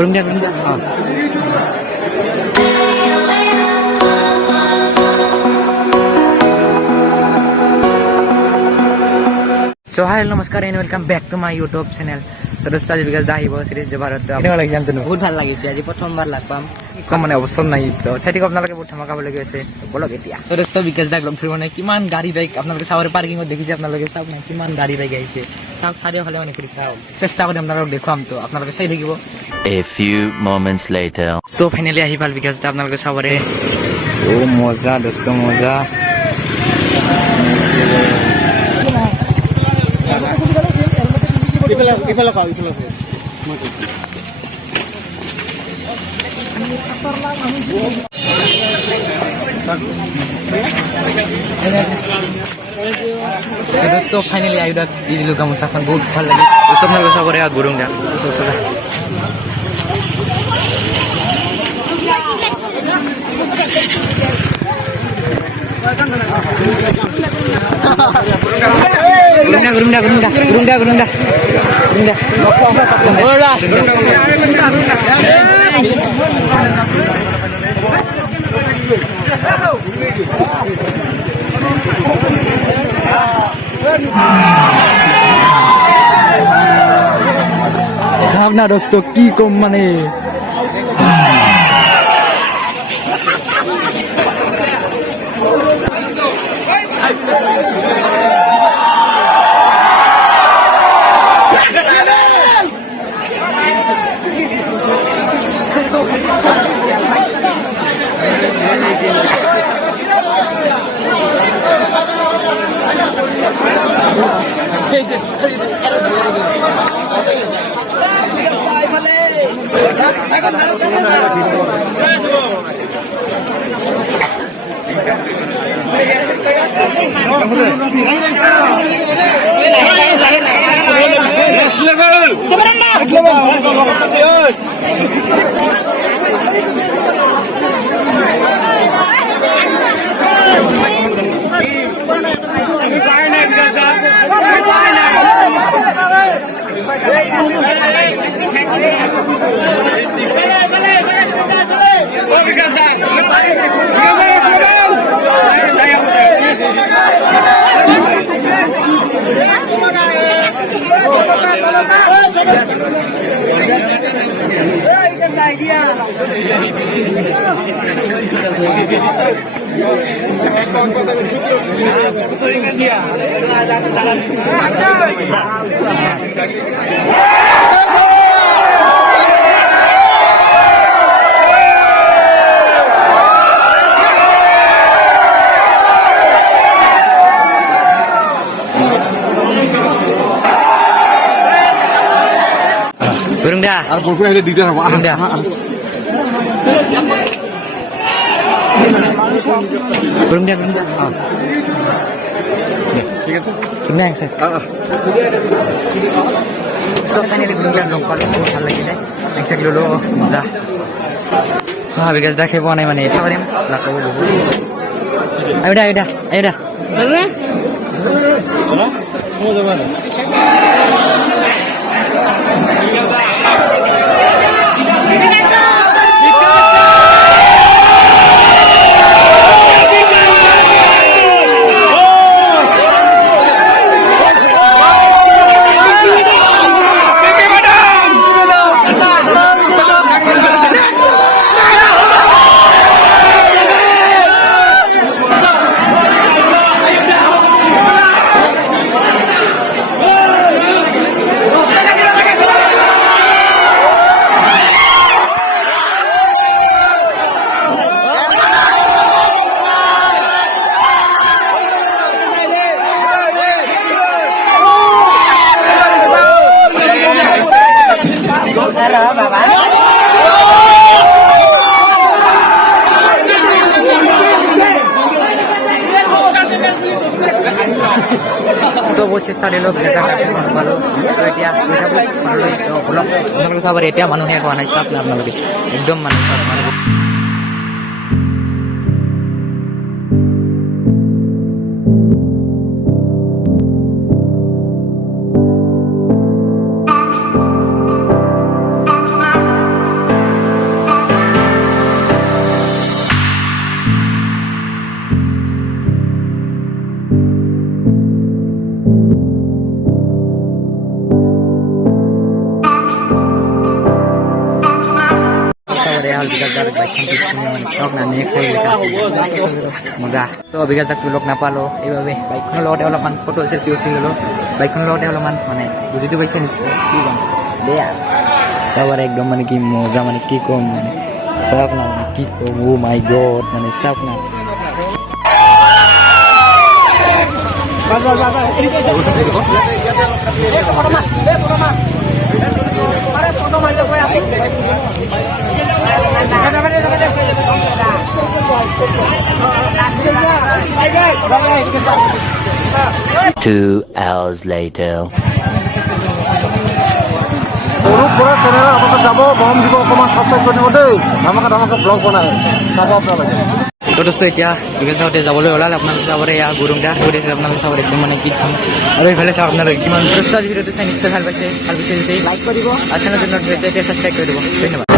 Gurung dia. Oh. So hi, namaskar and welcome back to my YouTube channel. So dosto আজি বিকাশ দা আহিব series যে ভারত কেনেকুৱা লাগিছে জানো বহুত ভাল লাগিছে আজি প্ৰথমবাৰ লাগ পাম কম মানে অৱস্থা নাই তো সেটিক আপোনালোকে বহুত ধমাকা বুলি গৈছে বলক এতিয়া so dosto বিকাশ দাক লগ ধৰিব নাই কিমান গাড়ী বাইক আপোনালোকে চাবৰ পাৰ্কিংত দেখিছে আপোনালোকে চাওক না কিমান গাড়ী বাইক আহিছে চাওক চাৰিওফালে মানে ঘূৰি চাওক চেষ্টা কৰি আপোনালোকক দেখুৱাম তো আপোনালোকে চাই থাকিব A few moments later. তো ফাইনালি আহি পাল বিকাশ দা আপোনালোকে চাবৰে ও মজা দোস্ত মজা ইফালে খাও তো ফাইনালি আহি দি দিলো গামোচাখন বহুত ভাল লাগে দোস্ত আপোনালোকে চাবৰে গুৰুং দা Gurung dah. Sahab na dosto ki kom mane Gurung dah. Gurung ada di dalam. Gurung dah. Gurung dah. Oh. ঠিক আছে Kenyang sih. Stop finally gurung dah long kalau ভাল লাগিলে নেক্সট ললো মজা বিকাশ দা খেয়ে নাই মানে চাবাৰিম লাগাব বহুত আয়ো দা তো বহুত চেষ্টা দিলোঁ পালোঁ এতিয়া আপোনালোকে চাব এতিয়া মানুহে হোৱা নাই চাওক আপোনালোকে একদম মানুহ চাওক মানুহ চাবৰে হ'ল বিকাশ দাৰ বাইকখন মানে চাওক না নেক্সট মজা তো বিকাশ দাক লগ নাপালোঁ এইবাবে বাইকখনৰ লগতে অলপমান ফটো চেল্ফি উঠি ল'লোঁ বাইকখনৰ লগতে অলপমান মানে বুজিটো পাইছে নিশ্চয় কি ক'ম দেয়া চাবৰে একদম মানে কি মজা মানে কি ক'ম মানে চাওক না মানে কি ক'ম অ' মাই গড মানে চাওক না Two hours later. সৰুৰ পৰা চেনেল আপোনালোকে যাব মৰম দিব অকণমান ছাবস্ক্ৰাইব কৰি দিব দেই ধামাকা ব্লগ বনাই চাব আপোনালোকে তো দোস্ত এতিয়া বিকাশ দাহঁতে যাবলৈ ওলাল আপোনালোকে চাবৰে এয়া গুৰুংদা কৰিছে আপোনালোকে চাবৰে একদম মানে কি থম আৰু এইফালে চাওক আপোনালোকে কিমান দোস্ত আজি ভিডিঅ'টো চাই নিশ্চয় ভাল পাইছে যদি লাইক কৰিব আৰু চেনেলটো নটিফিকেশ্যন এতিয়া ছাবস্ক্ৰাইব কৰি দিব ধন্যবাদ